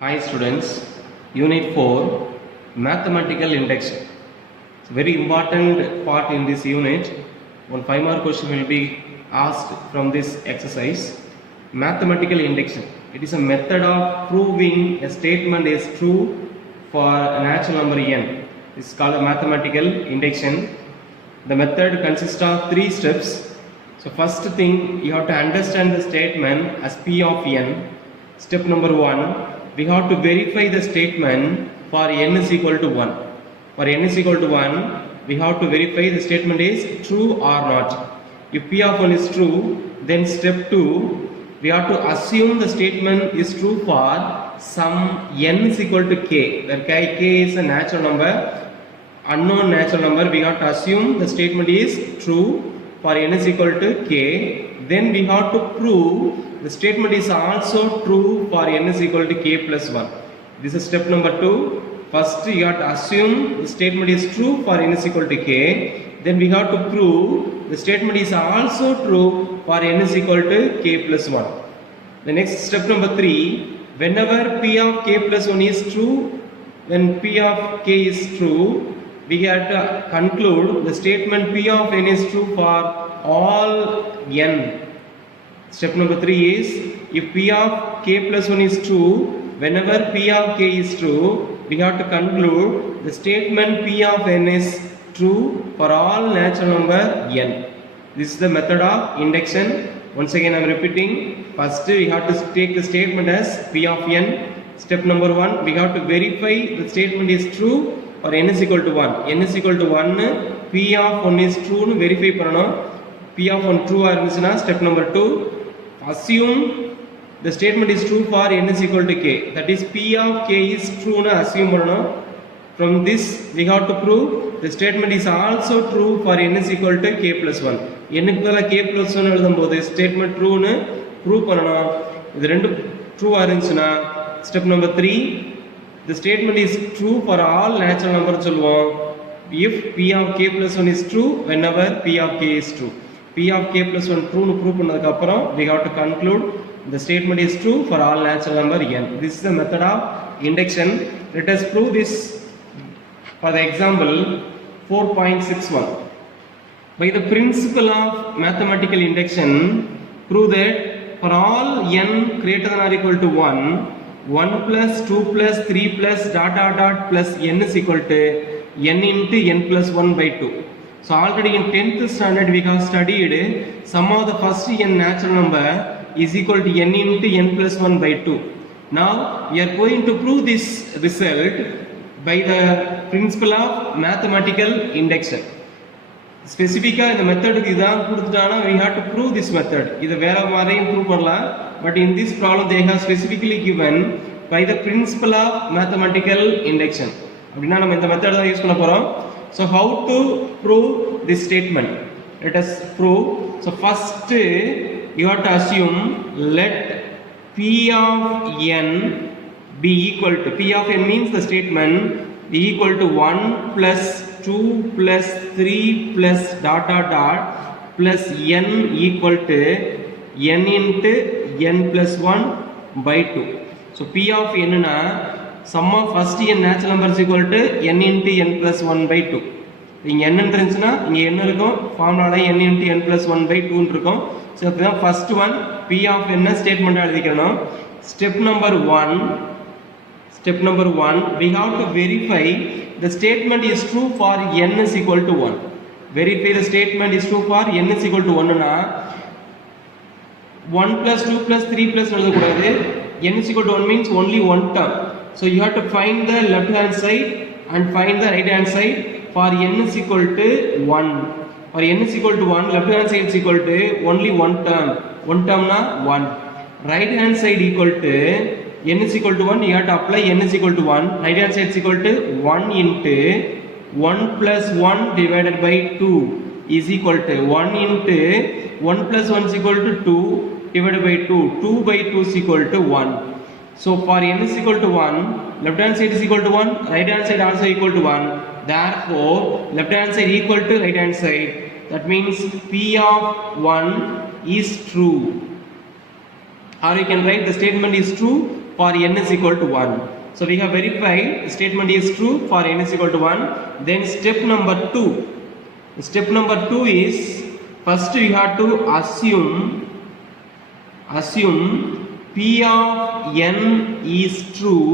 Hi students, Unit 4 Mathematical Induction. It's a very important part in this unit. One 5-mark question will be asked from this exercise. Mathematical induction. It is a method of proving a statement is true for a natural number n. It's called a mathematical induction. The method consists of 3 steps. So first thing, you have to understand the statement as P of n. Step number 1. We have to verify the statement for n is equal to 1. For n is equal to 1, we have to verify the statement is true or not. If P of 1 is true, then step 2, we have to assume the statement is true for some n is equal to k. Where k is a natural number, unknown natural number, we have to assume the statement is true for n is equal to k. Then we have to prove the statement is also true for n is equal to k plus 1. This is step number 2. First you have to assume the statement is true for n is equal to k. Then we have to prove the statement is also true for n is equal to k plus 1. The next step number 3. Whenever p of k plus 1 is true, when p of k is true, we have to conclude the statement p of n is true for all n. Step number 3 is, if p of k plus 1 is true, whenever p of k is true, we have to conclude the statement p of n is true for all natural number n. This is the method of induction. Once again I am repeating. First we have to take the statement as p of n. Step number 1, we have to verify the statement is true for n is equal to 1. n is equal to 1, p of 1 is true nu verify பண்ணனும். p of 1 true இருந்துச்சுனா step number 2, assume the statement is true for n is equal to k. That is p of k is true nu assume பண்ணனும். From this we have to prove the statement is also true for n is equal to k plus 1. n க்கு பதிலா k plus 1 எழுதும்போது statement true nu prove பண்ணனும். இது ரெண்டும் true இருந்துச்சுனா step number 3, the statement is true for all natural numbers சொல்லுவோம். If p of k plus 1 is true whenever p of k is true. p of k plus 1 true nu prove பண்ணதுக்கு அப்புறம் we have to conclude the statement is true for all natural number n. This is the method of induction. Let us prove this for the example 4.61. By the principle of mathematical induction, prove that for all n greater than or equal to 1, 1 plus 2 plus 3 plus dot dot dot plus n is equal to n into n plus 1 by 2. So already in 10th standard we have studied sum of the first n natural number is equal to n into n plus 1 by 2. Now we are going to prove this result by the principle of mathematical induction. Specifically இந்த மெத்தடுக்கு இதான் கொடுத்துட்டானா we have to prove this method. இது வேற மாதிரியும் prove பண்ணலாம். But in this problem they have specifically given by the principle of mathematical induction. அப்படினா நம்ம இந்த method தான் யூஸ் பண்ண போறோம். So how to prove this statement? Let us prove. So first you have to assume let p of n be equal to, p of n means the statement be equal to 1 plus 2 plus 3 plus dot dot dot plus n equal to n into n plus 1 by 2. So p of n na sum of first n natural number is equal to n into n plus 1 by 2. இங்க n இருந்துச்சுனா இங்க என்ன இருக்கும், ஃபார்முலால n into n plus 1 by 2 ன்னு இருக்கும். So இதுதான் first one, p of n statement எழுதிக்கணும். Step number 1, we have to verify the statement is true for n is equal to 1. Verify the statement is true for n is equal to 1 na 1 plus 2 plus 3 plus எழுத கூடாது. n is equal to 1 means only one term. So you have to find the left hand side and find the right hand side for n is equal to 1. For n is equal to 1, left hand side is equal to only one term. One term na 1. Right hand side equal to n is equal to 1, you have to apply n is equal to 1. Right hand side is equal to 1 into 1 plus 1 divided by 2 is equal to 1 into 1 plus 1 is equal to 2 divided by 2. 2 by 2 is equal to 1. So for n is equal to 1, left hand side is equal to 1, right hand side also equal to 1. Therefore left hand side equal to right hand side. That means p of 1 is true. Or you can write the statement is true for n is equal to 1. So we have verified the statement is true for n is equal to 1. Then step number 2. Step number 2 is first we have to assume P of n is true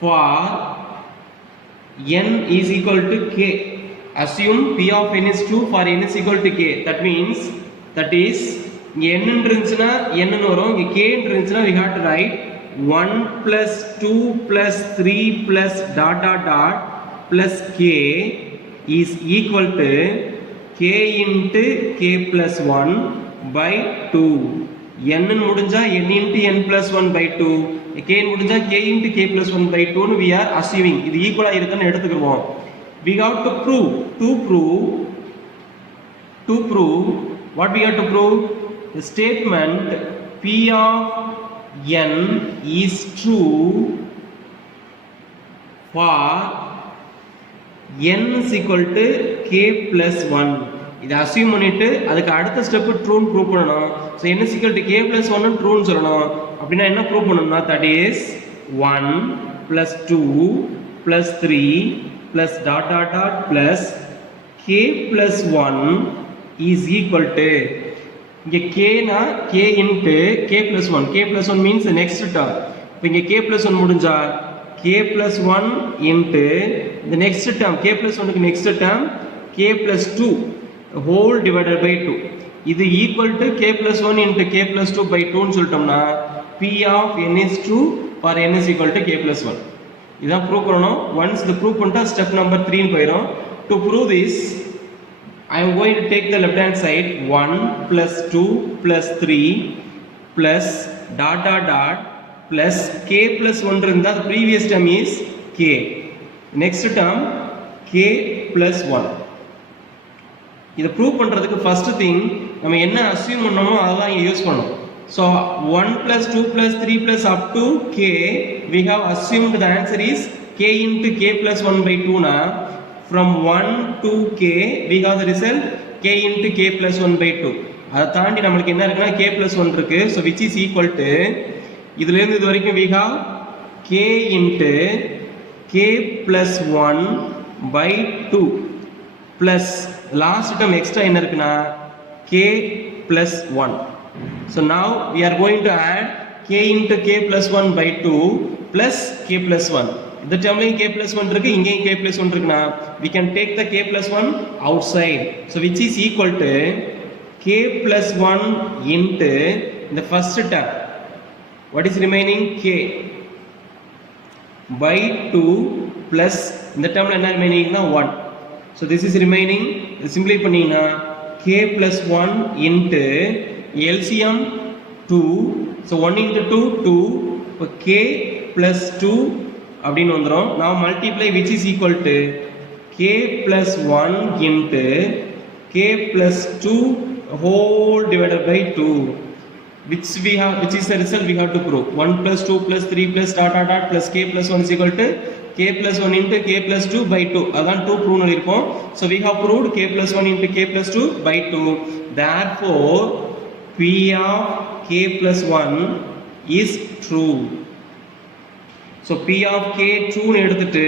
for n is equal to k. Assume P of n is true for n is equal to k. That means that is n இருந்துச்சுனா n ன்னு வரும், இங்க k இருந்துச்சுனா we have to write 1 plus 2 plus 3 plus dot dot dot plus k is equal to k into k plus 1 by 2. n ன்னு முடிஞ்சா n into n plus 1 by 2, k ன்னு முடிஞ்சா k into k plus 1 by 2 ன்னு we are assuming. இது ஈக்குவலா இருக்குன்னு எடுத்துக்குறோம். We have to prove what we have to prove? The statement P of n is true for n is equal to k plus 1. இதை assume பண்ணிட்டு அதுக்கு அடுத்த step ட்ரூன்னு prove பண்ணணும். So n is equal to k plus 1 ட்ரூன்னு சொல்லணும். அப்படின்னா என்ன prove பண்ணணும்னா that is 1 plus 2 plus 3 plus dot dot dot plus k plus 1 is equal to, இங்க k னா k into k plus 1. k plus 1 means the next term. இப்போ இங்க k plus 1 முடிஞ்சா k plus 1 into the next term, k plus 1 க்கு next term k plus 2 whole divided by 2. இது equal to k plus 1 into k plus 2 by 2 ன்னு சொல்லிட்டோம்னா P of n is true for n is equal to k plus 1. இதான் prove பண்ணணும். Once இது prove பண்ணிட்டா step number 3 ன்னு போயிடும். To prove this I am going to take the left hand side 1 plus 2 plus 3 plus dot dot dot plus k plus 1 இருந்தா the previous term is k. Next term k plus 1. இதை prove பண்றதுக்கு first thing நம்ம என்ன assume பண்ணோமோ அதெல்லாம் இங்க use பண்ணணும். So 1 plus 2 plus 3 plus up to k, we have assumed the answer is k into k plus 1 by 2 na. From 1 to k we have the result k into k plus 1 by 2. அதை தாண்டி நம்மளுக்கு என்ன இருக்குன்னா k plus 1 இருக்கு. So which is equal to, இதுல இருந்து இது வரைக்கும் we have k into k plus 1 by 2 plus last term extra என்ன இருக்குன்னா k plus 1. So now we are going to add k into k plus 1 by 2 plus k plus 1. இந்த termலையும் k plus 1 இருக்கு, இங்கேயும் k plus 1 இருக்குனா we can take the k plus 1 outside. So which is equal to k plus 1 into the first term. What is remaining? K by 2 plus இந்த termல என்ன remaining னா 1. So this is remaining. Simply பண்ணீங்கன்னா k plus 1 into LCM 2. So 1 into 2 2. இப்போ k plus 2 அப்படின்னு வந்துரும். Now multiply which is equal to k plus 1 into k plus 2 whole divided by 2. Which is the result we have to prove. 1 plus 2 plus 3 plus dot dot dot plus k plus 1 is equal to k plus 1 into k plus 2 by 2. அதான் 2 prove பண்ணிருக்கோம். So we have proved k plus 1 into k plus 2 by 2. Therefore P of k plus 1 is true. So P of k true னு எடுத்துட்டு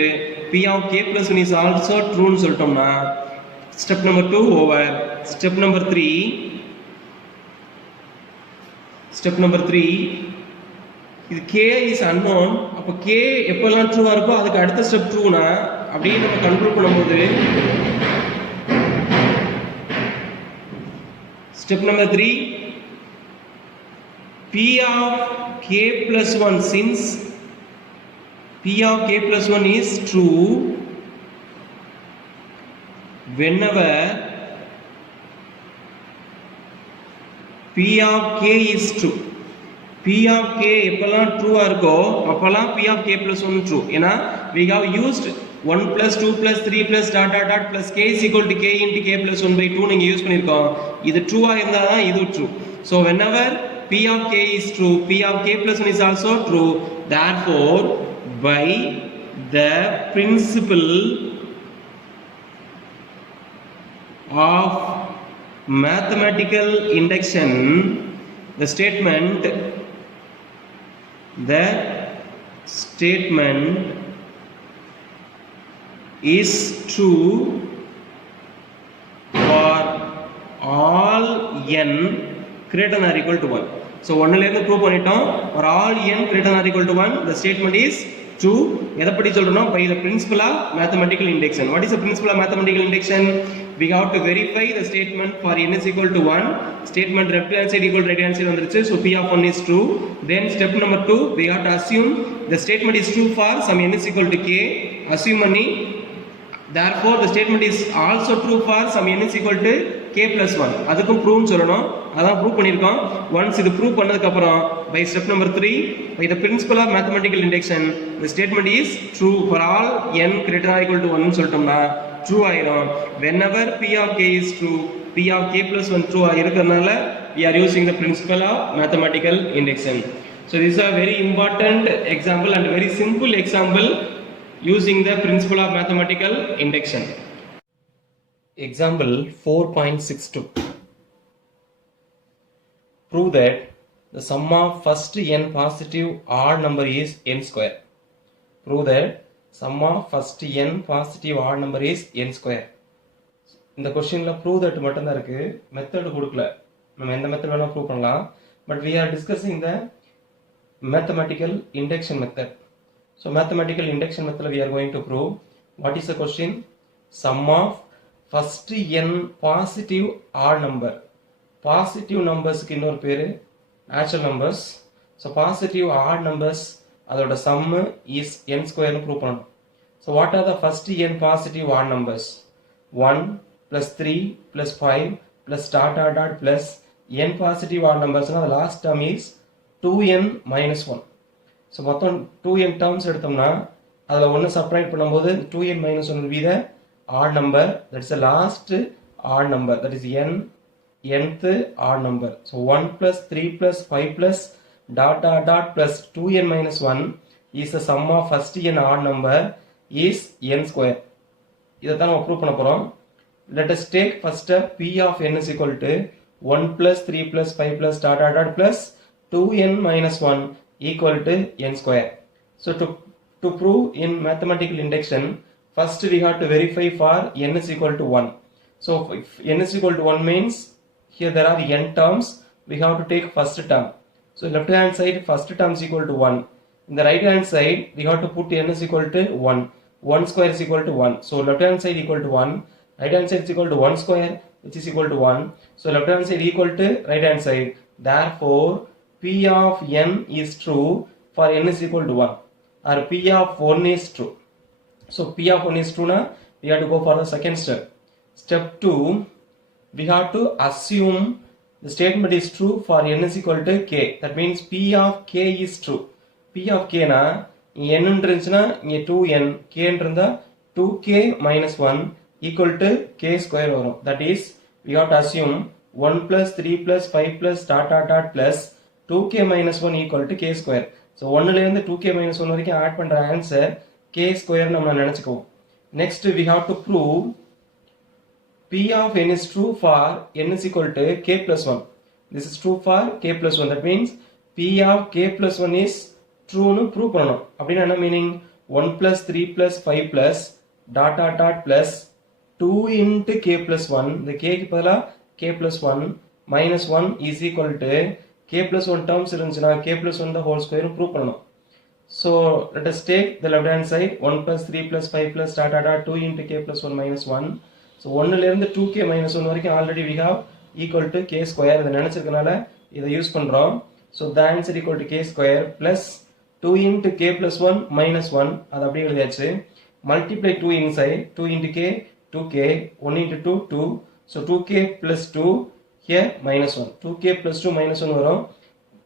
P of k plus 1 is also true னு சொல்லிட்டோம்னா step number 2 over. Step number 3, இது k is unknown. அப்போ k எப்பெல்லாம் ட்ரூவா இருக்கோ அதுக்கு அடுத்த ஸ்டெப் ட்ரூனா அப்படியே நம்ம கன்க்ளூட் பண்ணும்போது step number 3, P of k plus 1, since P of k plus 1 is true whenever P of k is true. P of k எப்பெல்லாம் ட்ரூவா இருக்கோ அப்பெல்லாம் P of k plus 1 true. ஏன்னா we have used 1 plus 2 plus 3 plus dot dot dot plus k is equal to k into k plus 1 by 2 நீங்க use பண்ணிருக்கோம். இது ட்ரூவா இருந்தா தான் இது true. So whenever P of k is true, P of k plus 1 is also true. Therefore by the principle of mathematical induction, the statement the statement is true for all n greater than or equal to 1. So 1 ல இருந்து prove பண்ணிட்டோம் for all n greater than or equal to 1 the statement is true. எதை பற்றி சொல்றோம்? by the principle of mathematical induction. What is the principle of mathematical induction? We have to verify the statement for n is equal to 1. Statement left hand side equal to right hand side வந்துருச்சு. So p of 1 is true. Then step number 2 we have to assume the statement is true for some n is equal to k. Assume பண்ணி therefore the statement is also true for some n is equal to k plus 1. அதுக்கும் prove சொல்லணும். அதான் prove பண்ணியிருக்கோம். Once இது prove பண்ணதுக்கு அப்புறம் by step number 3 by the principle of mathematical induction the statement is true for all n greater than or equal to 1 னு சொல்லிட்டோம்னா true ஆயிடும். whenever p of k is true p of k plus 1 true இருக்கிறதுனால we are using the principle of mathematical induction. So this is a very important example and very simple example using the principle of mathematical induction. Example 4.62. Prove that the sum of first n positive odd number is n square. Prove that sum of first n positive odd number is n square. இந்த கொஸ்டின்ல prove that மட்டும் தான் இருக்கு, method கொடுக்கல. நம்ம எந்த method வேணா prove பண்ணலாம். But we are discussing the mathematical induction method. So mathematical induction method we are going to prove. What is the question? Sum of first n positive odd number. Positive numbers க்கு இன்னொரு பேரு natural numbers. So positive odd numbers அதோட sum is n square னு prove பண்ணணும். So what are the first n positive odd numbers? 1 plus 3 plus 5 plus dot dot dot plus n positive odd numbers னா the last term is 2n minus 1. So மொத்தம் 2n terms எடுத்தோம்னா அதுல 1 subtract பண்ணும்போது 2n minus 1 will be the odd number, that is the last odd number, that is nth odd number. So 1 plus 3 plus 5 plus dot dot dot plus 2n minus 1 is the sum of first n odd number is n square. இதைத்தான் நம்ம prove பண்ண போறோம். Let us take first step. P of n is equal to 1 plus 3 plus 5 plus dot dot dot plus 2n minus 1 equal to n square. So to prove in mathematical induction, first we have to verify for n is equal to 1. So if n is equal to 1 means here there are n terms, we have to take first term. So left hand side first term is equal to 1. In the right hand side we have to put n is equal to 1. 1 square is equal to 1. So left hand side equal to 1. Right hand side is equal to 1 square which is equal to 1. So left hand side equal to right hand side. Therefore P of n is true for n is equal to 1. Or P of 1 is true. So P of 1 is true now, we have to go for the second step. Step 2, we have to assume the statement is true for n is equal to k. That means P of k is true. P of k na n இருந்துச்சுனா இங்க 2n, k இருந்தா 2k minus 1 equal to k square வரும். That is we have to assume 1 plus 3 plus 5 plus dot dot dot plus 2k minus 1 equal to k square. So 1 ல இருந்து 2k minus 1 வரைக்கும் add பண்ற answer k square நம்ம நினைச்சுக்குவோம். Next we have to prove P of n is true for n is equal to k plus 1. This is true for k plus 1. That means P of k plus 1 is true னு prove பண்ணணும். அப்படின்னா என்ன meaning? 1 plus 3 plus 5 plus dot dot dot plus 2 into k plus 1. இந்த k க்கு பதிலா k plus 1 minus 1 is equal to k plus 1 terms இருந்துச்சுனா k plus 1 the whole square னு prove பண்ணணும். So let us take the left hand side 1 plus 3 plus 5 plus dot dot dot 2 into k plus 1 minus 1. So 1 ல இருந்து 2k minus 1 வரைக்கும் already we have equal to k square. இதை நினைச்சிருக்கனால இதை use பண்றோம். So the answer equal to k square plus 2 into k plus 1 minus 1. அது அப்படியே எழுதியாச்சு. Multiply 2 inside 2 into k 2k 1 into 2 2. So 2k plus 2 here minus 1. 2k plus 2 minus 1 வரும்.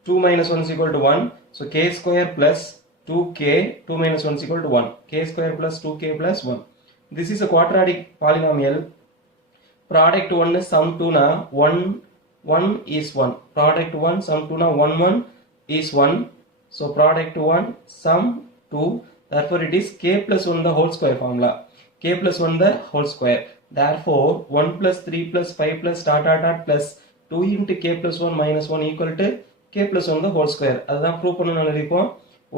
2 minus 1 is equal to 1. So k square plus 2k 2 minus 1 is equal to 1. K square plus 2k plus 1. This is a quadratic polynomial. Product 1 is sum 2 na 1 1 is 1. Product 1 sum 2 na 1 1 is 1. So product 1 sum 2. Therefore it is k plus 1 the whole square formula. K plus 1 the whole square. Therefore 1 plus 3 plus 5 plus dot dot dot plus 2 into k plus 1 minus 1 equal to k k plus 1 the whole square. அதுதான் prove பண்ணணும்னு நினைப்போம்.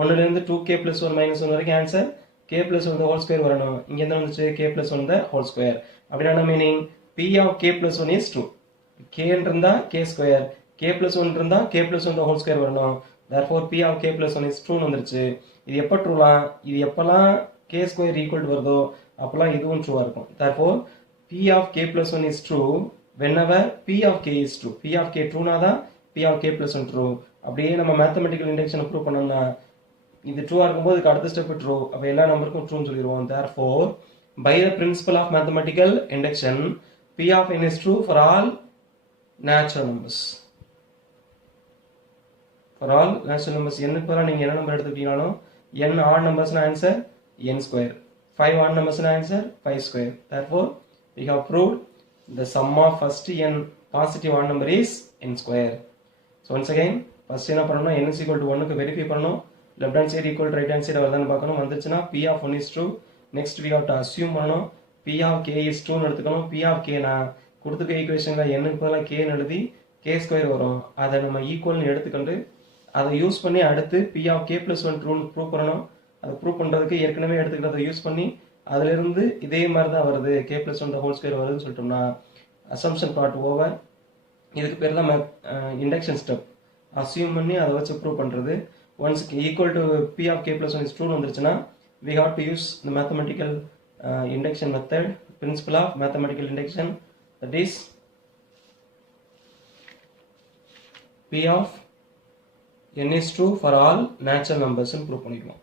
1 இருந்து 2k plus 1 minus 1 வரைக்கும் answer k plus 1 the whole square வரணும். இங்க என்ன வந்துச்சு k plus 1 the whole square. அப்படின்னா meaning p of k plus 1 is 2. k இருந்தா k square, k plus 1 இருந்தா k plus 1 the whole square வரணும். Therefore p of k plus 1 is true வந்துருச்சு. இது எப்ப ட்ரூலாம்? இது எப்பலாம் k square equal to வருதோ அப்பலாம் இதுவும் ட்ரூவா இருக்கும். Therefore p of k plus 1 is true whenever p of k is true. p of k true நாதான் p of k plus 1 true. அப்படியே நம்ம மேத்தமெட்டிக்கல் இண்டக்ஷன் ப்ரூவ் பண்ணோம்னா இது ட்ரூவா இருக்கும்போது இதுக்கு அடுத்த ஸ்டெப் ட்ரூ. அப்ப எல்லா நம்பருக்கும் ட்ரூன்னு சொல்லிடுவோம். Therefore by the principle of mathematical induction p of n is true for all natural numbers. For all natural numbers n க்கு பதிலா நீங்க என்ன நம்பர் எடுத்துக்கிட்டீங்கனாலும் n odd numbers னா answer n square, 5 odd numbers னா answer 5 square. Therefore we have proved the sum of first n positive odd number is n square. So once again first என்ன பண்ணனும்? n is equal to 1 க்கு verify பண்ணனும். left hand side equal to right hand side வருதான்னு பார்க்கணும். வந்துச்சுனா p of 1 is true. next we have to assume பண்ணனும் p of k is true னு எடுத்துக்கணும். p of k னா கொடுத்துக்க ஈக்குவேஷன்ல n க்கு பதிலா k னு எழுதி k square வரும். அதை நம்ம ஈக்குவல் னு எடுத்துக்கிட்டு அதை யூஸ் பண்ணி அடுத்து p of k plus 1 true னு ப்ரூவ் பண்ணனும். அதை ப்ரூவ் பண்றதுக்கு ஏற்கனவே எடுத்துக்கிட்டதை யூஸ் பண்ணி அதில இருந்து இதே மாதிரி தான் வருது k plus 1 the whole square வருதுன்னு சொல்லிட்டோம்னா assumption part over. இதுக்கு பேர் தான் இண்டக்ஷன் ஸ்டெப். அஸ்யூம் பண்ணி அதை வச்சு ப்ரூவ் பண்றது. once equal to p of k plus 1 is true வந்துருச்சுனா we have to use the mathematical induction method, principle of mathematical induction, that is p of n is true for all natural numbers னு prove பண்ணிடுவோம்.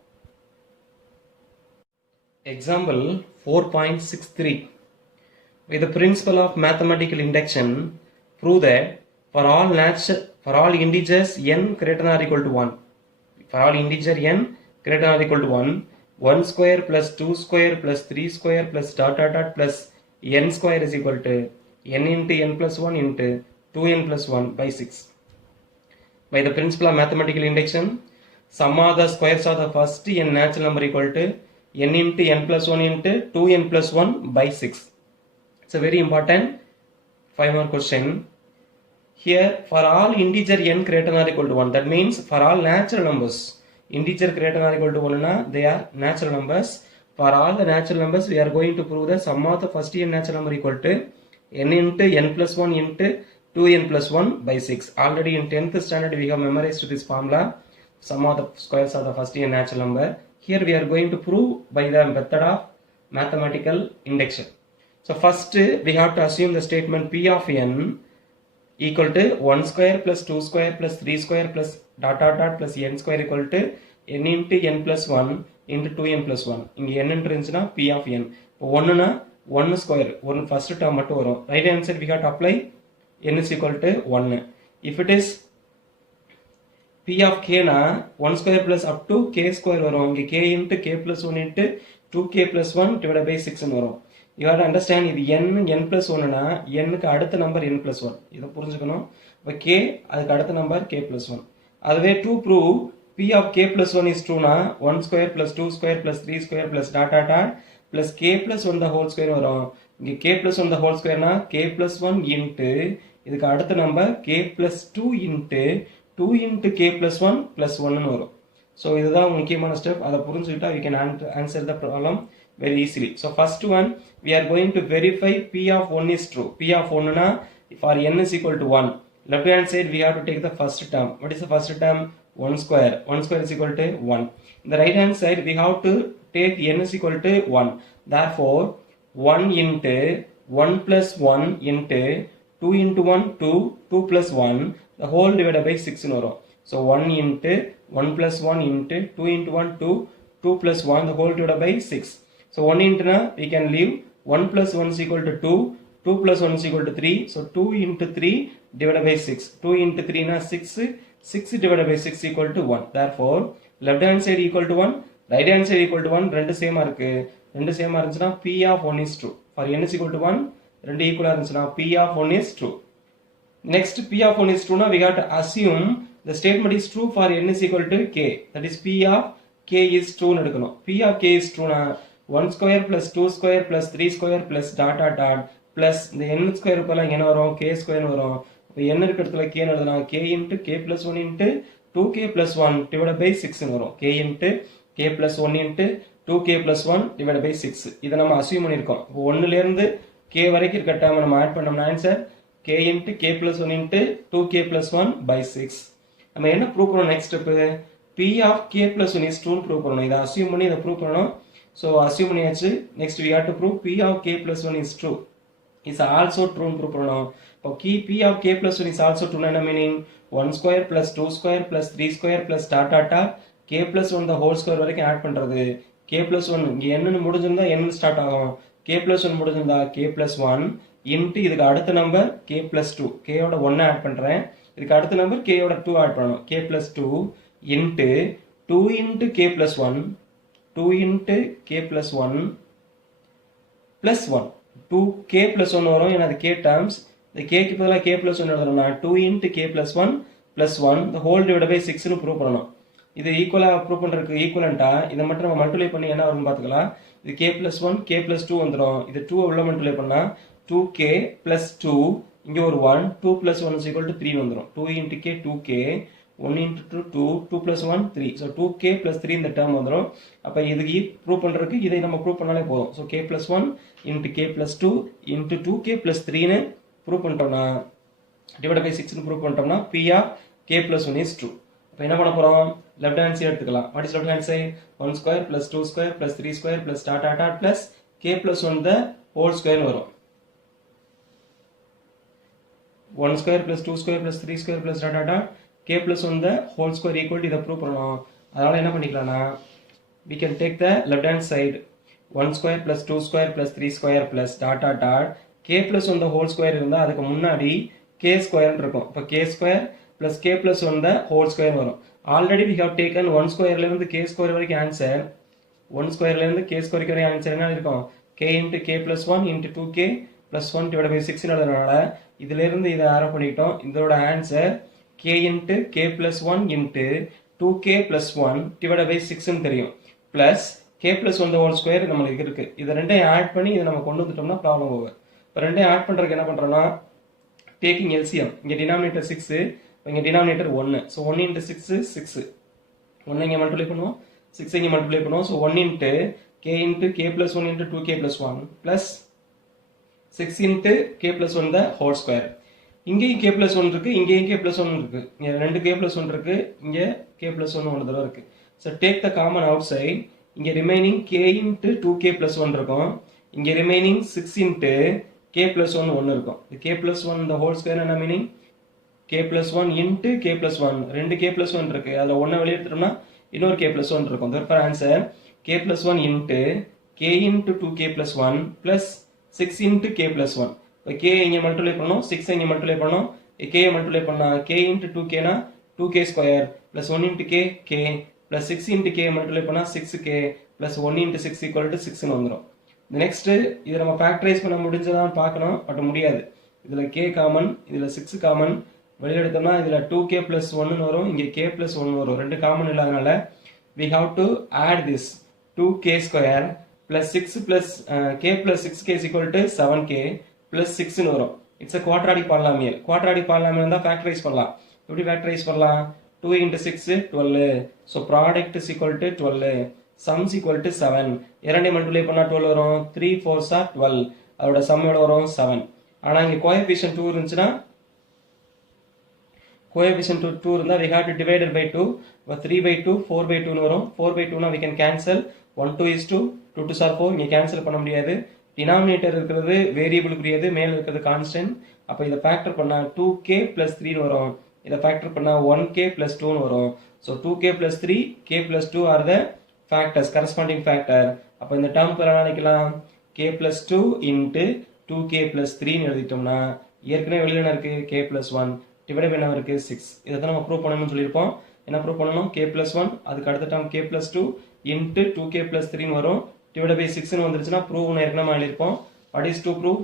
Example 4.63. With the principle of mathematical induction, prove that for all integers n greater than or equal to 1, for all integer n greater than or equal to 1, 1 square plus 2 square plus 3 square plus dot dot dot plus n square is equal to n into n plus 1 into 2n plus 1 by 6. By the principle of mathematical induction, sum of the squares of the first n natural number equal to n into n plus 1 into 2n plus 1 by 6. It's a very important 5 mark question. Here for all integer n greater than or equal to 1, that means for all natural numbers, integer greater than or equal to 1 na, they are natural numbers. For all the natural numbers we are going to prove the sum of the first n natural number equal to n into n plus 1 into 2n plus 1 by 6. Already in 10th standard we have memorized this formula, sum of the squares of the first n natural number. Here we are going to prove by the method of mathematical induction. So first we have to assume the statement p of n equal to 1 square plus 2 square plus 3 square plus dot dot dot plus n square equal to n into n plus 1 into 2n plus 1. இங்க n இருந்துச்சுனா p of n. இப்போ 1 னா 1 square, ஒரு first term மட்டும் வரும். Right hand side we have to apply n is equal to 1. If it is p of k na 1 square plus up to k square வரும். இங்க k into k plus 1 into 2k plus 1 divided by 6 னு வரும். You have to understand இது n plus 1 னா n க்கு அடுத்த number n plus 1. இத புரிஞ்சுக்கணும். அப்ப k அதுக்கு அடுத்த நம்பர் k plus 1. அதுவே to prove p of k plus 1 is true னா 1 square plus 2 square plus 3 square plus dot dot dot plus k plus 1 the whole square வரும். இங்க k plus 1 the whole square னா k plus 1 into இதுக்கு அடுத்த number k plus 2 into 2 into k plus 1 plus 1 னு வரும். So இதுதான் முக்கியமான step. அதை புரிஞ்சுக்கிட்டா we can answer the problem very easily. So first one we are going to verify p of 1 is true. p of 1 na for n is equal to 1. Left hand side we have to take the first term. What is the first term? 1 square. 1 square is equal to 1. In the right hand side we have to take n is equal to 1. Therefore 1 into 1 plus 1 into 2 into 1 2, 2 plus 1 the whole divided by 6 னு வரும். So 1 into 1 plus 1 into 2 into 1 2, 2 plus 1 the whole divided by 6. So 1 into na we can leave 1 plus 1 is equal to 2, 2 plus 1 is equal to 3. So 2 into 3 divided by 6. 2 into 3 na 6, 6 divided by 6 equal to 1. Therefore left hand side equal to 1, right hand side equal to 1. ரெண்டு சேமா இருக்கு. ரெண்டு சேமா இருந்துச்சுனா p of 1 is true. For n is equal to 1, ரெண்டு ஈக்குவலா இருந்துச்சுனா p of 1 is true. Next p of 1 is true na we got to assume the statement is true for n is equal to k. That is p of k is true னு எடுக்கணும். p of k is true na 1 square plus 2 square plus 3 square plus dot dot dot plus இந்த n square பதிலா என்ன வரும்? k square வரும். இப்போ n இருக்க இடத்துல k எழுதலாம் k into k plus 1 into 2k plus 1 divided by 6 வரும் k into k plus 1 into 2k plus 1 divided by 6 இதை நம்ம அசியூம் பண்ணியிருக்கோம். இப்போ 1ல இருந்து k வரைக்கும் இருக்க டேர்மை நம்ம ஆட் பண்ணோம்னா answer k into k plus 1 into 2k plus 1 by 6. நம்ம என்ன ப்ரூவ் பண்ணணும் next step p of k plus 1 is true prove பண்ணணும். இதை அசியூம் பண்ணி இதை ப்ரூவ் பண்ணணும். ஸோ அசியூம் பண்ணியாச்சு. Next we have to prove p of k plus 1 is true is also true prove பண்ணணும். இப்போ p of k plus 1 is also true என்ன meaning 1 square plus 2 square plus 3 square plus dot dot dot k plus 1 the whole square வரைக்கும் add பண்றது. k plus 1 இங்க n முடிஞ்சிருந்தா n start ஆகும். k plus 1 முடிஞ்சிருந்தா k plus 1 into இதுக்கு அடுத்த number k plus 2 k ஓட 1 add பண்றேன். இதுக்கு அடுத்த நம்பர் k ஓட 2 ஆட் பண்ணணும். k plus 2 into 2 into k plus 1 2 into k plus 1 plus 1 2k plus 1 வரும். ஏன்னா அது k terms. இந்த k க்கு பதிலாக k plus 1 எழுதணும்னா 2 into k plus 1 plus 1 the whole divided by 6 னு ப்ரூவ் பண்ணணும். இது ஈக்குவலா ப்ரூவ் பண்றதுக்கு ஈக்குவலண்டா இதை மட்டும் நம்ம மல்டிப்ளை பண்ணி என்ன வரும்னு பார்த்துக்கலாம். இது k plus 1 k plus 2 வந்துடும். இது 2 உள்ள மல்டிப்ளை பண்ணா 2k plus 2 இங்க ஒரு 1 2 plus 1 is equal to 3 வந்துடும். 2 into k 2k 1 into 2 2 plus 1 3 so 2k plus 3 இந்த டேர்ம் வந்துடும். அப்ப இதுக்கு ப்ரூவ் பண்றதுக்கு இதை நம்ம ப்ரூவ் பண்ணாலே போதும். so k plus 1 into k plus 2 into 2k plus 3 னு ப்ரூவ் பண்ணிட்டோம்னா divided by 6 னு ப்ரூவ் பண்ணிட்டோம்னா p of k plus 1 is true. அப்ப என்ன பண்ண போறோம் left hand side எடுத்துக்கலாம். what is left hand side 1 square plus 2 square plus 3 square plus dot dot dot plus k plus 1 the whole square வரும். 1 square plus 2 square plus 3 square plus dot dot dot k plus 1 the whole square equal to இதை prove பண்ணணும். அதனால என்ன பண்ணிக்கலாம்னா we can take the left hand side 1 square plus 2 square plus 3 square plus dot dot dot k plus 1 the whole square இருந்தா அதுக்கு முன்னாடி k square இருக்கும். அப்ப k square plus k plus 1 the whole square வரும். already we have taken 1 square ல இருந்து k square வரைக்கும் answer 1 square ல இருந்து k square வரைக்கும் ஆன்சர் என்ன இருக்கும் k into k plus 1 into 2k plus 1 divided by 6 ன்றதுனால இதுல இருந்து இதை ஆரோ பண்ணிட்டோம். இதோட answer k into k plus 1 into 2k plus 1 divided by 6 ன்னு தெரியும். plus k plus 1 the whole square நம்மளுக்கு இருக்கு. இதை ரெண்டையும் ஆட் பண்ணி இதை நம்ம கொண்டு வந்துட்டோம்னா ப்ராப்ளம் ஓவர். இப்போ ரெண்டையும் ஆட் பண்றதுக்கு என்ன பண்றோம்னா taking LCM இங்க denominator 6 இங்க denominator 1 so 1 into 6 6 1 இங்க மல்டிப்ளை பண்ணுவோம் 6 இங்க மல்டிப்ளை பண்ணுவோம் so 1 into k plus 1 into 2k plus 1 plus 6 into k plus 1 the whole square. இங்கேயும் k plus 1 இருக்கு இங்கேயும் k plus 1 இருக்கு. இங்க ரெண்டு k plus 1 இருக்கு இங்க k plus 1 ஒரு தடவை இருக்கு. so take the common outside இங்க remaining k into 2k plus 1 இருக்கும். இங்க remaining 6 into k plus 1 1 இருக்கும். k plus 1 the whole square என்ன meaning k plus 1 into k plus 1 ரெண்டு k plus 1 இருக்கு. அதுல ஒன்றை வெளியே எடுத்துட்டோம்னா இன்னொரு k plus 1 இருக்கும். therefore answer k plus 1 into k into 2k plus 1 plus 6 into k plus 1. இப்போ k இங்க மல்டிப்ளை பண்ணோம் 6 இங்க மல்டிப்ளை பண்ணோம் k மல்டிப்ளை பண்ணா k into 2k னா 2k square plus 1 into k k plus 6 into k multiply பண்ணா 6k plus 1 into 6 equal to 6 னு வந்துரும். நெக்ஸ்ட் இதை நம்ம ஃபேக்டரைஸ் பண்ண முடிஞ்சதான்னு பார்க்கணும் பட் முடியாது. இதுல k காமன் இதுல 6 காமன் வெளியே எடுத்தோம்னா இதுல 2k plus 1 வரும் இங்க k plus 1 வரும். ரெண்டு காமன் இல்லாதனால we have to add this 2k square plus 6 plus k plus 6k is equal to 7k plus 6 னு வரும். It's a quadratic polynomial. quadratic polynomial இருந்தா ஃபேக்டரைஸ் பண்ணலாம். எப்படி ஃபேக்டரைஸ் பண்ணலாம் 2 into 6 12 so product is equal to 12 sum is equal to 7 இரண்டை multiply பண்ணா 12 வரும் 3 4s are 12 அதோட sum எவ்வளவு வரும் 7. ஆனா இங்க coefficient 2 இருந்துச்சுன்னா coefficient 2 இருந்தா we have to divide it by 2 3 by 2 4 by 2 னு வரும் 4 by 2 னா we can cancel 1 2 is 2 2 2s are 4 இங்க cancel பண்ண முடியாது. denominator இருக்கிறது வேரியபிள் குறியது மேல இருக்கிறது கான்ஸ்டன்ட். அப்ப இத ஃபேக்டர் பண்ணா 2k plus 3 னு வரும். இத ஃபேக்டர் பண்ணா 1k plus 2 னு வரும். so 2k plus 3 k plus 2 are the factors corresponding factor. அப்ப இந்த டேர்ம் பேர் என்ன நினைக்கலாம் k plus 2 into 2k plus 3 னு எழுதிட்டோம்னா ஏற்கனவே வெளியில என்ன இருக்கு k plus 1 டிவைட் பை என்ன இருக்கு 6. இத தான் நம்ம ப்ரூவ் பண்ணனும்னு சொல்லிருப்போம். என்ன ப்ரூவ் பண்ணனும் k plus 1 அதுக்கு அடுத்த term k plus 2 into 2k plus 3 னு வரும். டிவைட் பை 6 னு வந்துருச்சுனா ப்ரூவ் னு ஏற்கனவே எழுதிருப்போம். what is to prove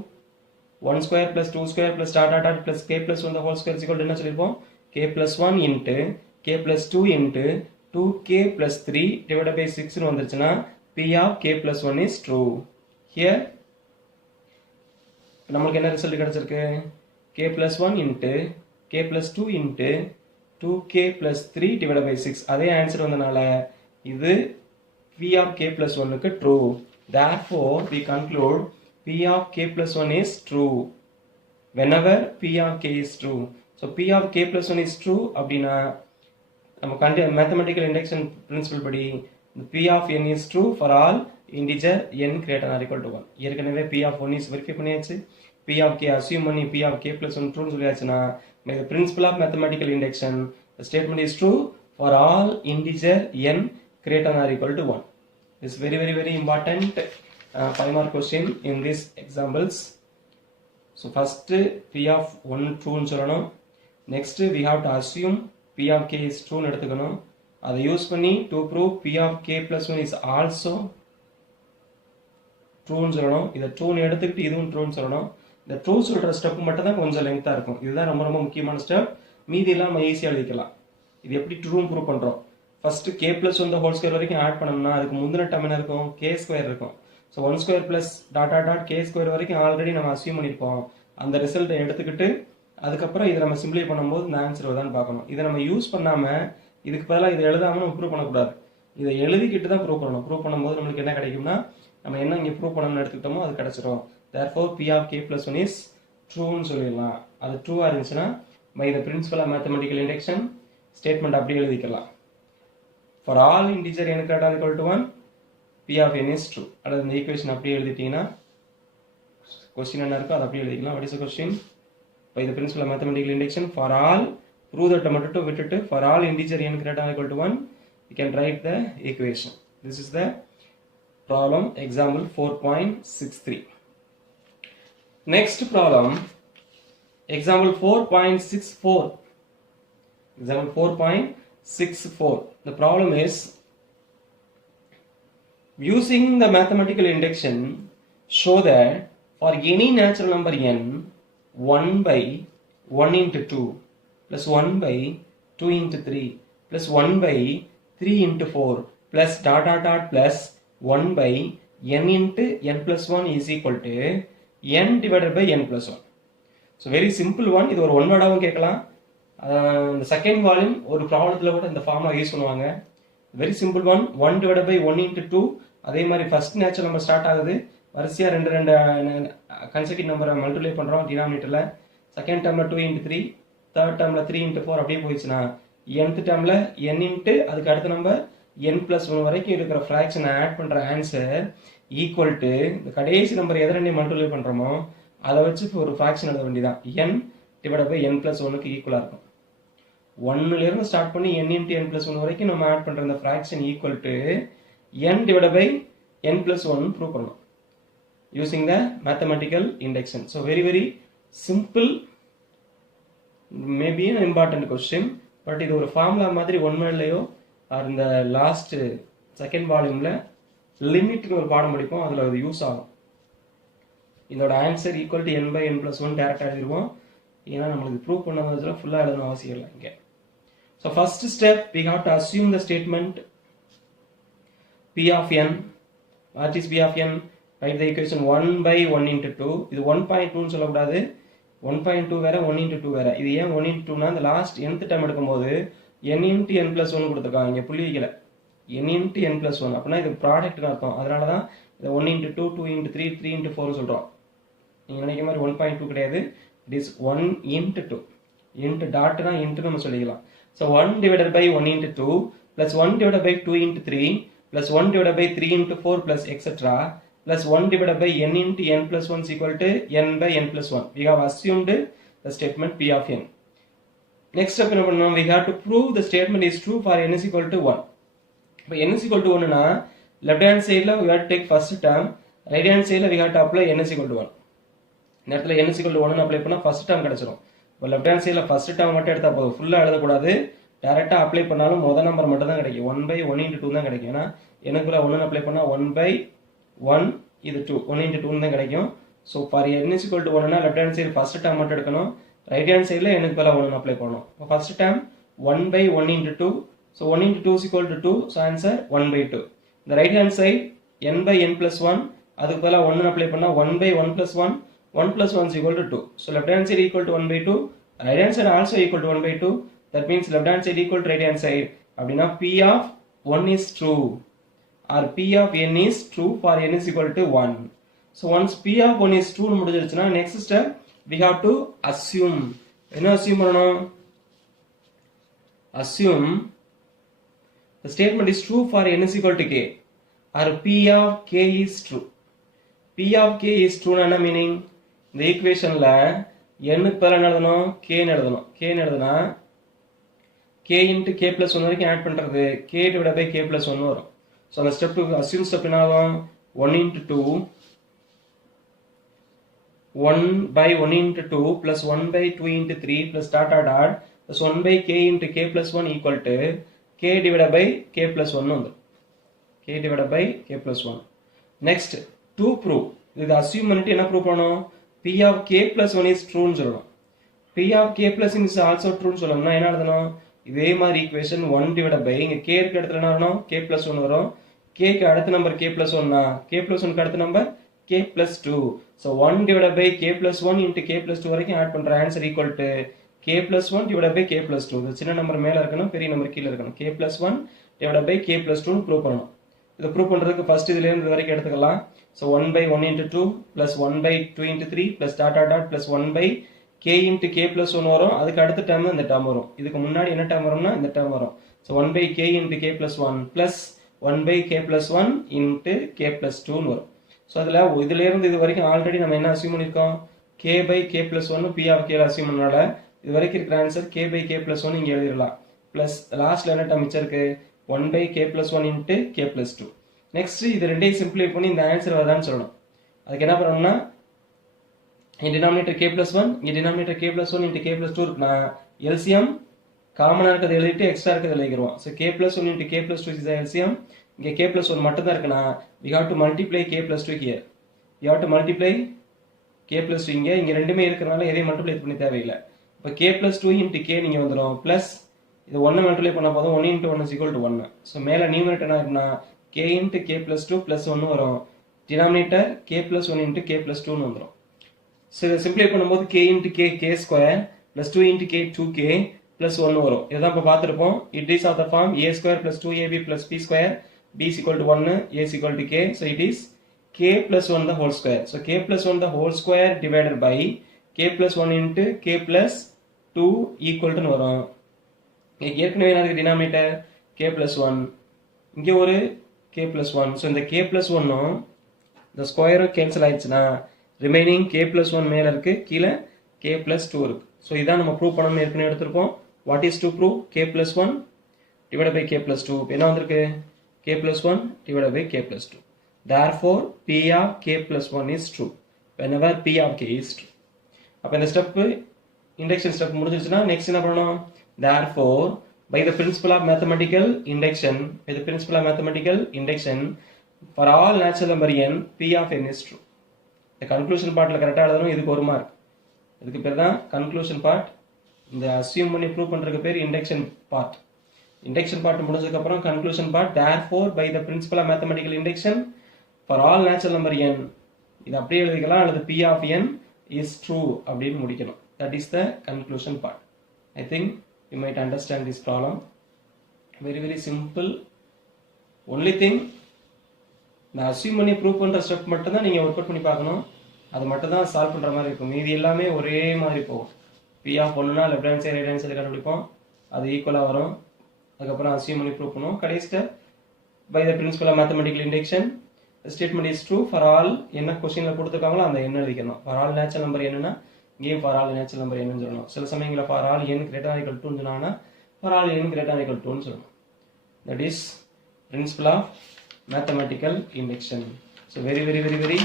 1 square plus 2 square plus dot dot dot plus k plus 1 the whole square is equal to என்ன சொல்லிருப்போம் k plus 1 into k plus 2 into 2k plus 3 divided by 6 னு வந்துருச்சுனா p of k plus 1 is true. here நமக்கு என்ன result கிடைச்சிருக்கு k plus 1 into k plus 2 into 2k plus 3 divided by 6. அதே answer வந்தனால இது p of k plus 1 க்கு true. Therefore, we conclude p of k plus 1 is true. Whenever p of k is true. So, p of k plus 1 is true அப்படின்னா நம்ம mathematical induction principle படி p of n is true for all integer n greater than or equal to 1. ஏற்கனவே p of 1 is verify பண்ணியாச்சு. p of k assume பண்ணி p of k plus 1 true சொல்லியாச்சுன்னா by the principle of mathematical induction the statement is true for all integer n greater than or equal to 1. This is very important 5 mark question in these examples. So first p of 1 true னு சொல்லணும். Next we have to assume p of k is true னு எடுத்துக்கணும். அதை use பண்ணி to prove p of k plus 1 is also true னு சொல்லணும். இதை true னு எடுத்துக்கிட்டு இதுவும் true னு சொல்லணும். இந்த true சொல்ற ஸ்டெப் மட்டும் தான் கொஞ்சம் லெங்தா இருக்கும். இதுதான் ரொம்ப முக்கியமான ஸ்டெப். மீதி எல்லாம் நம்ம ஈஸியா எழுதிக்கலாம். இது எப்படி true ப்ரூவ் பண்றோம்? First k plus 1 the whole square வரைக்கும் ஆட் பண்ணோம்னா அதுக்கு முந்தின டேர்ம் என்ன இருக்கும்? k square இருக்கும். So 1 square plus dot k square வரைக்கும் ஆல்ரெடி நம்ம அஸ்யூம் பண்ணிருப்போம். அந்த ரிசல்ட்டை எடுத்துக்கிட்டு அதுக்கப்புறம் இதை நம்ம சிம்பிளை பண்ணும்போது இந்த ஆன்சர் வருதான்னு பார்க்கணும். இதை நம்ம யூஸ் பண்ணாம இதுக்கு பதிலாக இதை எழுதாம நம்ம ப்ரூவ் பண்ணக்கூடாது. இதை எழுதிக்கிட்டு தான் ப்ரூவ் பண்ணணும். ப்ரூவ் பண்ணும்போது நம்மளுக்கு என்ன கிடைக்கும்னா நம்ம என்ன இங்கே ப்ரூவ் பண்ணணும்னு எடுத்துக்கிட்டோமோ அது கிடைச்சிரும். Therefore p of k plus 1 is true னு சொல்லிடலாம். அது ட்ரூவா இருந்துச்சுன்னா by the principle of mathematical induction statement அப்படியே எழுதிக்கலாம். For all integer n greater than or equal to 1 p of n is true. அல்லது இந்த ஈக்குவேஷன் அப்படியே எழுதிட்டீங்கன்னா கொஸ்டின் என்ன இருக்கோ அதை அப்படியே எழுதிக்கலாம். What is the question? By the principle of mathematical induction for all prove that மட்டும் விட்டுட்டு for all integer n greater than or equal to 1 you can write the equation. This is the problem example 4.63. Next problem example 4.64. Example 4.64. The problem is using the mathematical induction show that for any natural number n 1 by 1 into 2 plus 1 by 2 into 3 plus 1 by 3 into 4 plus dot plus 1 by n into n plus 1 is equal to n divided by n plus 1. So very simple one. இது ஒரு one வேர்டாகவும் கேட்கலாம். இந்த second volume ஒரு ப்ராப்ளத்தில் கூட இந்த formula use பண்ணுவாங்க. Very simple one. 1 divided by 1 into 2. அதே மாதிரி ஃபர்ஸ்ட் நேச்சுரல் நம்பர் ஸ்டார்ட் ஆகுது. வரிசையா ரெண்டு கன்செக்யூட்டிவ் நம்பரை மல்டிப்ளை பண்றோம் டினாமினேட்டர்ல. செகண்ட் டேர்ம்ல 2 into 3, தேர்ட் டேர்ம்ல 3 into 4 அப்படியே போயிடுச்சுன்னா nth டேர்ம்ல n into அதுக்கு அடுத்த நம்பர் n plus 1 வரைக்கும் இருக்கிற ஃபிராக்ஷனை ஆட் பண்ற ஆன்சர் ஈக்குவல் டு இந்த கடைசி நம்பர் எதை ரெண்டையும் மல்டிப்ளை பண்றோமோ அதை வச்சு ஒரு ஃபிராக்ஷன் எழுத வேண்டியதான். n divided by n plus 1க்கு ஈக்குவலா இருக்கும். 1ல இருந்து ஸ்டார்ட் பண்ணி n into n plus 1 வரைக்கும் நம்ம ஆட் பண்ற இந்த fraction equal to n divided by n plus 1 prove பண்ணணும் using the mathematical induction. So very simple, maybe an important question, but இது ஒரு ஃபார்முலா மாதிரி ஒன் வேர்ட்லயோ ஆர் இந்த லாஸ்ட் செகண்ட் வால்யூம்ல லிமிட்னு ஒரு பாடம் படிப்போம், அதுல அது யூஸ் ஆகும். இதோட answer equal to n by n plus 1 டைரக்டா எழுதிடுவோம். ஏன்னா நம்மளுக்கு ப்ரூவ் பண்ணதுல ஃபுல்லா எழுதணும் அவசியம் இல்லை இங்க. So first step we have to assume the statement p of n. What is p of n? Write the equation 1 by 1 into 2. இது 1.2 னு சொல்லக்கூடாது. 1.2 வேற 1 into 2 வேற. இது ஏன் 1 into 2னா இந்த லாஸ்ட் nth டைம் எடுக்கும்போது n into n plus 1 கொடுத்துருக்காங்க. இங்க புள்ளி வைக்கல. n into n plus 1 அப்படின்னா இது ப்ராடக்ட்னு அர்த்தம். அதனால தான் இதை 1 into 2, 2 into 3, 3 into 4 சொல்றோம். நீங்க நினைக்கிற மாதிரி 1.2 கிடையாது. It is 1 into 2. into டாட்னா into நம்ம சொல்லிக்கலாம். So 1 divided by 1 into 2 plus 1 divided by 2 into 3 plus 1 divided by 3 into 4 plus etc. plus 1 divided by n into n plus 1 is equal to n by n plus 1. We have assumed the statement p of n. Next step என்ன பண்ணணும்? We have to prove the statement is true for n is equal to 1. இப்போ n is equal to 1 னா left hand side we have to take first term, right hand side we have to apply n is equal to 1. இந்த இடத்துல n is equal to 1 னு apply பண்ணா first term கிடைச்சிரும். இப்போ left hand side first term மட்டும் எடுத்தா போதும், ஃபுல்லா எழுத கூடாது. டைரக்டா அப்ளை பண்ணாலும் முதல் நம்பர் மட்டும் தான் கிடைக்கும். 1 by 1 into 2 தான் கிடைக்கும். ஏன்னா எனக்குள்ள 1 னு அப்ளை பண்ணா 1 by 1 இது 2, 1 into 2 தான் கிடைக்கும். So for n is equal to 1 னா left hand side first term மட்டும் எடுக்கணும். right hand sideல எனக்கு பதிலா 1 அப்ளை பண்ணனும். first term 1 by 1 into 2. So 1 into 2 is equal to 2. So answer 1 by 2. The right hand side n by n plus 1, அதுக்கு பதிலா 1 apply பண்ணா 1 by 1 plus 1, 1 plus 1 is equal to 2. So left hand side equal to 1 by 2, right hand side also equal to 1 by 2. That means left hand side equal to right hand side. அப்படின்னா P of 1 is true or P of n is true for n is equal to 1. So once P of 1 is true முடிஞ்சிருச்சுனா next step we have to assume. என்ன assume பண்ணணும்? Assume the statement is true for n is equal to k or P of k is true. P of k is true என்ன meaning? இந்த equationல n க்கு பதிலா என்ன எழுதணும்? k ன்னு எழுதணும். k ன்னு எழுதுனா k into k plus 1 வரைக்கும் ஆட் பண்றது k divided by k plus 1 வரும். So அந்த ஸ்டெப் assume ஸ்டெப் என்ன ஆகும்? 1 into 2 1 by 1 into 2 plus 1 by 2 into 3 plus dot dot dot plus 1 by k into k plus 1 equal to k divided by k plus 1 வந்துரும். k divided by k plus 1. Next to prove இது assume பண்ணிட்டு என்ன prove பண்ணணும்? p of k plus 1 is true ன்னு சொல்லணும். p of k plus 1 is also true ன்னு சொல்லணும்னா என்ன எழுதணும்? இதே மாதிரி ஈக்குவேஷன் 1 divided by இங்க k இருக்க இடத்துல என்ன வரணும்? k plus 1 வரும். k க்கு அடுத்த நம்பர் k plus 1 னா k plus 1 க்கு அடுத்த number k plus 2. So 1 divided by k plus 1 into k plus 2 வரைக்கும் ஆட் பண்ற answer equal to k plus 1 divided by k plus 2. இது சின்ன நம்பர் மேல இருக்கணும், பெரிய நம்பர் கீழ இருக்கணும். k plus 1 divided by k plus 2 ன்னு ப்ரூவ் பண்ணனும். இத ப்ரூவ் பண்றதுக்கு ஃபர்ஸ்ட் இதுல இருந்து இது வரைக்கும் எடுத்துக்கலாம். So 1 by 1 into 2 plus 1 by 2 into 3 plus dot dot dot plus 1 by k into k plus 1 வரும். அதுக்கு அடுத்த டேர்ம் இந்த டேர்ம் வரும். இதுக்கு முன்னாடி என்ன டேர்ம் வரும்னா இந்த டேர்ம் வரும். So 1 by k into k plus 1 plus 1 by k plus 1 into k plus 2 ன்னு வரும். So இதுல இருந்து இது வரைக்கும் ஆல்ரெடி நம்ம என்ன அஸ்யூம் பண்ணிருக்கோம்? k by k plus 1 p of k ல அஸ்யூம் பண்ணனால இது வரைக்கும் இருக்கிற answer k by k plus 1 இங்க எழுதிரலாம். பிளஸ் லாஸ்ட்ல என்ன டேர்ம் மிச்சம் இருக்கு? 1 by k plus 1 into k plus 2. Next இது ரெண்டையும் சிம்பிளை பண்ணி இந்த ஆன்சர் வருதான்னு சொல்லணும். அதுக்கு என்ன பண்ணணும்னா இங்க டினாமினேட்டர் k plus 1 இங்க denominator k plus 1 into k plus 2 இருக்குனா LCM காமனா இருக்கிறத எழுதிட்டு எக்ஸ்ட்ரா இருக்கிறத எழுதிடுவோம். So k plus 1 into k plus 2 is the LCM. இங்க k plus 1 மட்டும் தான் இருக்குனா we have to multiply k plus 2 here. You have to multiply k plus 2 இங்க ரெண்டுமே இருக்கறனால எதையும் மல்டிப்ளை பண்ண தேவையில்லை. இப்ப k plus 2 into k நீங்க வந்துரும் பிளஸ் இது 1 மல்டிப்ளை பண்ணா போதும் 1 into 1 is equal to 1. So மேல நியூமரேட்டர் என்ன இருக்குனா k into k plus 2 plus 1 வரும். Denominator k plus 1 into k plus 2 ன்னு வந்துரும். So இத சிம்பிளை பண்ணும்போது k into k k square plus 2 into k 2k plus 1 வரும். இதான் இப்ப பார்த்திருப்போம். It is of the form a square plus 2ab plus b square b is equal to 1 a is equal to k. So it is k plus 1 the whole square. So k plus 1 the whole square divided by k plus 1 into k plus 2 equal to வரும். ஏற்கனவே என்ன denominator k plus 1 இங்க ஒரு k plus 1. So இந்த k plus 1 ம் the square cancel ஆயிடுச்சுனா remaining k plus 1 மேல இருக்கு, கீழ k plus 2 இருக்கு. So இதான் நம்ம ப்ரூவ் பண்ணனும் ஏற்கனவே எடுத்துறோம். What is to prove? K plus 1 divided by k plus 2. என்ன வந்திருக்கு? K plus 1 divided by k plus 2. Therefore P of k plus 1 is true whenever P of k is true. அப்ப இந்த step induction step முடிஞ்சிருச்சுனா next என்ன பண்ணனும்? Therefore by the principle of mathematical induction for all natural number n P of n is true. இந்த conclusion பார்ட்ல கரெக்ட்டா எழுதணும். இதுக்கு ஒரு மார்க். இதுக்கு பேர் தான் கன்க்ளூஷன் பார்ட். இந்த அஸ்யூம் பண்ணி ப்ரூவ் பண்றதுக்கு பேர் இண்டக்ஷன் பார்ட். இண்டக்ஷன் பார்ட் முடிஞ்சதுக்கு அப்புறம் conclusion part. therefore by the principle of mathematical induction for all natural number n இது அப்படியே எழுதிக்கலாம் அல்லது P of n is true அப்படினு முடிக்கணும். that is the conclusion part. I think you might understand this problem. Very simple. Only thing நான் assume பண்ணி prove பண்ற step மட்டும் தான் நீங்க வொர்க் அவுட் பண்ணி பார்க்கணும். அது மட்டும் தான் சால்வ் பண்ற மாதிரி இருக்கும். மீதி எல்லாமே ஒரே மாதிரி போகும். p of 1 னா left hand side right hand side கண்டுபிடிப்போம். அது ஈக்குவலா வரும். அதுக்கு அப்புறம் அஸ்யூம் பண்ணி ப்ரூவ் பண்ணுவோம். கடைசி step by the principle of mathematical induction the statement is true for all என்ன क्वेश्चनல கொடுத்திருக்காங்களோ அந்த n எழுதிக்கணும். for all natural number என்னன்னா இங்கே for all natural number n ன்னு சொல்லணும். சில சமயங்கள்ல for all n greater than or equal to ன்னு சொன்னாங்கன்னா for all n greater than or equal to ன்னு சொல்லணும். that is principle of mathematical induction. So very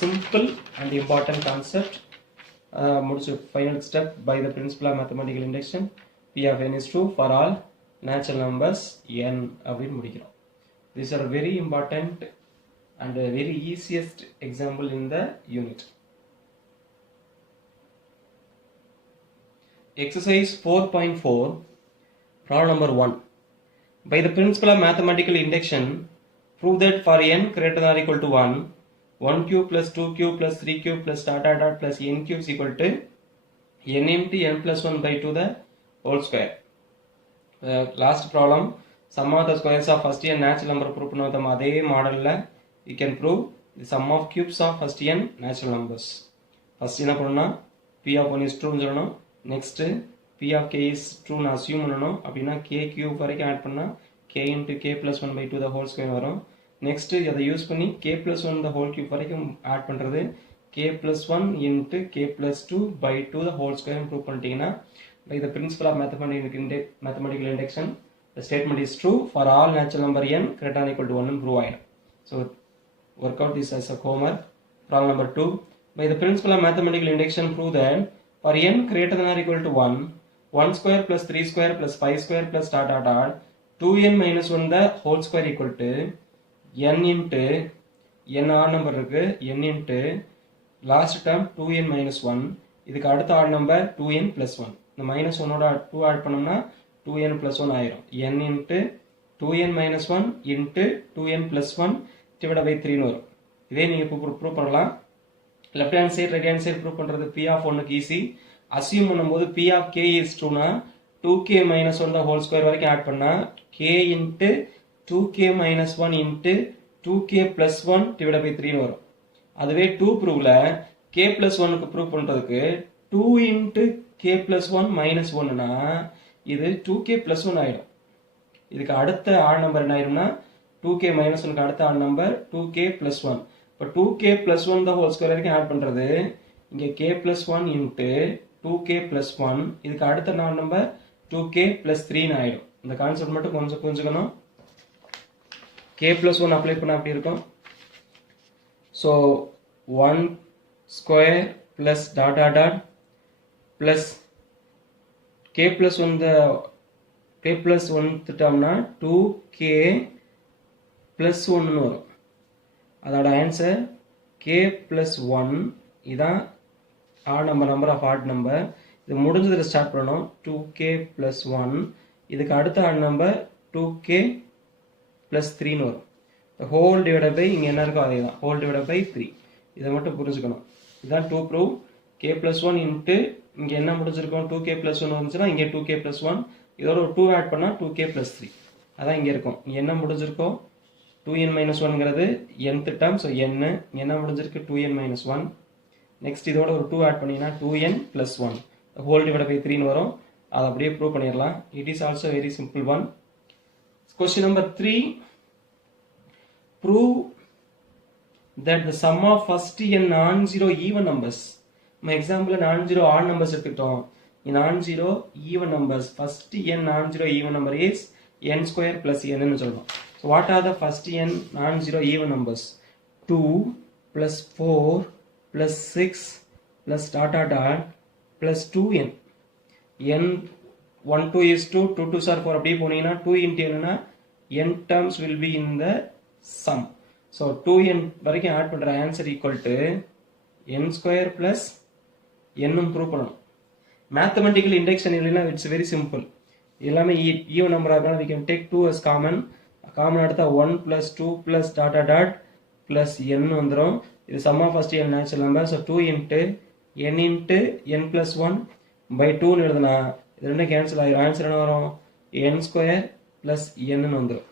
simple and important concept. முடிச்சு final step by the principle of mathematical induction P of n is true for all natural numbers n அப்படின்னு முடிக்கிறோம். These are very important and very easiest example in the unit. Exercise 4.4 problem number 1. By the principle of mathematical induction prove that for n greater than or equal to 1 1 cube plus 2 cube plus 3 cube plus dot dot dot plus n cube is equal to n into n plus 1 by 2 the whole square. Last problem, sum of the squares of first n natural number proof பண்ணுவோம். அதே மாடல்ல you can prove the sum of cubes of first n natural numbers. First என்ன பண்ணணும்னா p of 1 is true ன்னு சொல்லணும். Next p of k is true ன்னு assume பண்ணணும். அப்படின்னா k cube வரைக்கும் ஆட் பண்ணா k into k plus 1 by 2 the whole square வரும். Next அதை யூஸ் பண்ணி k plus 1 the whole cube வரைக்கும் ஆட் பண்றது k plus 1 into k plus 2 by 2 the whole square prove பண்ணிட்டீங்கன்னா by the principle of mathematical induction the statement is true for all natural number n greater than or equal to 1 ன்னு prove ஆயிடும். So work out this as a homework. Problem number 2, by the principle of mathematical induction prove that for n greater than or equal to 1 1 square plus 3 square plus 5 square plus dot dot dot 2n minus 1 the whole square equal to n into n odd number இருக்கு n into last term 2n minus 1 இதுக்கு அடுத்த odd number 2n plus 1 இந்த minus 1 ஓட 2 add பண்ணோம்னா 2n plus 1 ஆயிரும் n into 2n minus 1 into 2n plus 1 divided by 3 வரும். இதே நீங்க ப்ரூவ் பண்ணலாம். Left hand side right hand side prove பண்றது p of 1 க்கு ஈஸி. அஸ்யூம் பண்ணும்போது p of k is true னா 2k minus 1 the whole square வரைக்கும் add பண்ணா k into 2k minus 1 into 2k plus 1 divided by 3 வரும். அதுவே 2 ப்ரூவ்ல k plus 1 க்கு prove பண்றதுக்கு 2 into k plus 1 minus 1 னா இது 2k plus 1 ஆயிடும். இதுக்கு அடுத்த ஆட் நம்பர் என்ன ஆயிரும்னா 2k minus 1 க்கு அடுத்த ஆட் நம்பர் 2k plus 1. இப்போ 2k plus 1 the whole square வரைக்கும் ஆட் பண்றது இங்க k plus 1 into 2k plus 1 இதுக்கு அடுத்த ஆட் நம்பர் 2k plus 3 ன்னு ஆயிடும். இந்த கான்செப்ட் மட்டும் கொஞ்சம் புரிஞ்சுக்கணும். k plus 1 அப்ளை பண்ணா அப்படி இருக்கும். So 1 square plus dot dot dot plus k plus 1 the k plus 1 termனா 2k plus 1 ன்னு வரும். அதோட ஆன்சர் k plus 1 இதான் odd number of odd number. இது முடிஞ்சதுல ஸ்டார்ட் பண்ணணும் 2k plus 1 இதுக்கு அடுத்த ஆட் நம்பர் 2k plus 3 ன்னு வரும். ஹோல் டிவைடட் பை இங்க என்ன இருக்கோ அதே தான் ஹோல் டிவைடட் பை 3. இதை மட்டும் புரிஞ்சுக்கணும். இதான் 2 ப்ரூவ் k plus 1 இன்ட்டு இங்க என்ன முடிஞ்சிருக்கும் 2k plus 1 வந்துச்சுன்னா இங்க 2k plus 1 இதோட ஒரு 2 ஆட் பண்ணா 2k plus 3 அதான் இங்க இருக்கும். இங்க என்ன முடிஞ்சிருக்கோ 2n minus 1ங்கிறது nth term so n என்ன முடிஞ்சிருக்கு 2n minus 1 நெக்ஸ்ட் இதோட ஒரு 2 ஆட் பண்ணீங்கன்னா 2n plus 1 whole divided by 3 ன்னு வரும். அதை அப்படியே ப்ரூவ் பண்ணிடலாம். It is also very simple one. Question number 3, prove that the sum of first n non-zero even numbers. நம்ம எக்ஸாம்பிள் non-zero odd numbers எடுத்துக்கிட்டோம். non-zero even numbers first n non-zero even number is n square plus n ன்னு சொல்றோம். So what are the first n non-zero even numbers? 2 plus 4 plus 6 plus dot dot dot plus 2n. n 1 2 is 2 2 2s are 4 அப்படியே போனீங்கன்னா 2 into n n terms will be in the sum. So 2n வரைக்கும் add பண்ற answer equal to n square plus n prove பண்ணணும். Mathematical induction இல்லைன்னா it's very simple. எல்லாமே even number ஆகலாம். we can take 2 as common. Common எடுத்தா 1 plus 2 plus dot dot dot plus n வந்துரும். இது sum of first n natural number. So 2 into n plus 1 by 2 ன்னு எழுதுனா இது ரெண்டும் கேன்சல் ஆயிரும். ஆன்சர் என்ன வரும் n ஸ்கொயர் plus n ன்னு வந்துரும்.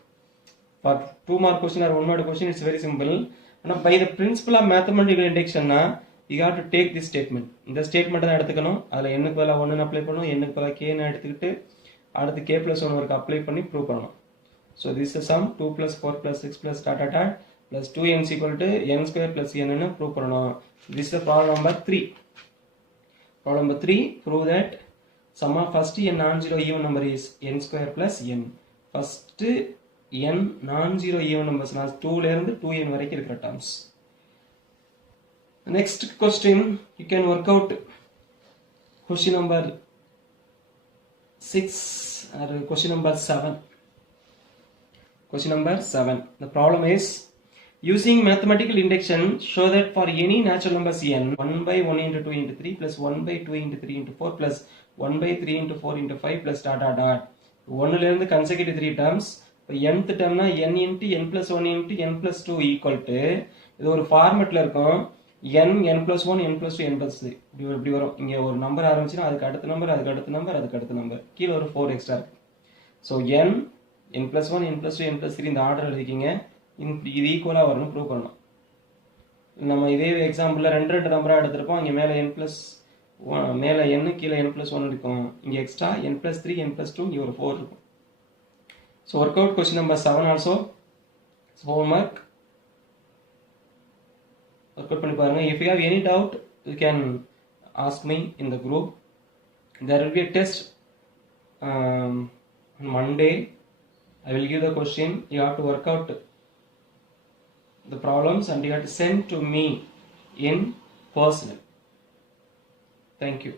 For 2 mark question or 1 mark question it's very simple. ஆனால் by the principle of mathematical induction you have to take this statement. இந்த ஸ்டேட்மெண்ட் தான் எடுத்துக்கணும். அதில் n-க்கு பதிலாக 1 அப்ளை பண்ணணும், n-க்கு பதிலாக k எடுத்துக்கிட்டு அடுத்து k plus 1 வரைக்கும் அப்ளை பண்ணி ப்ரூவ் பண்ணணும். So this is sum 2 plus 4 plus 6 plus dot dot dot plus 2n is equal to n square plus n ன்னு ப்ரூவ் பண்ணணும். This is the problem number 3. Problem number 3, prove that sum of first n non-zero even number is n square plus n. First n non-zero even numbers 2 ல இருந்து 2n வரைக்கும் இருக்கிற terms. Next question you can work out question number 6 or question number 7. Question number 7. The problem is using mathematical induction show that for any natural numbers n 1 by 1 into 2 into 3 plus 1 by 2 into 3 into 4 plus 1 by 3 into 4 into 5 plus dot dot dot 1 ல இருந்து consecutive 3 terms. nth termனா n into n plus 1 into n plus 2 equal to இது ஒரு ஃபார்மட்ல இருக்கும். n n plus 1 n plus 2 n plus 3 இப்படி வரும். இங்கே ஒரு number ஆரம்பிச்சுன்னா அதுக்கு அடுத்த நம்பர் அதுக்கு அடுத்த நம்பர் அதுக்கு அடுத்த நம்பர் கீழே ஒரு 4 எக்ஸ்ட்ரா இருக்கு. So n n plus 1 n plus 2 n plus 3 இந்த ஆர்டர் எழுதிக்கிங்க. இது ஈக்குவலாக வரணும் ப்ரூவ் பண்ணணும். நம்ம இதே எக்ஸாம்பிளில் ரெண்டு நம்பராக எடுத்திருப்போம். இங்கே மேலே n plus மேலே n கீழே n plus 1 இருக்கும். இங்கே extra n plus 3 n plus 2 இங்கே ஒரு 4 இருக்கும். So work out question number 7 also homework work out பண்ணி பாருங்க. If you have any doubt you can ask me in the group. There will be a test on Monday. I will give the question. You have to work out the problems and you have to send to me in person. Thank you.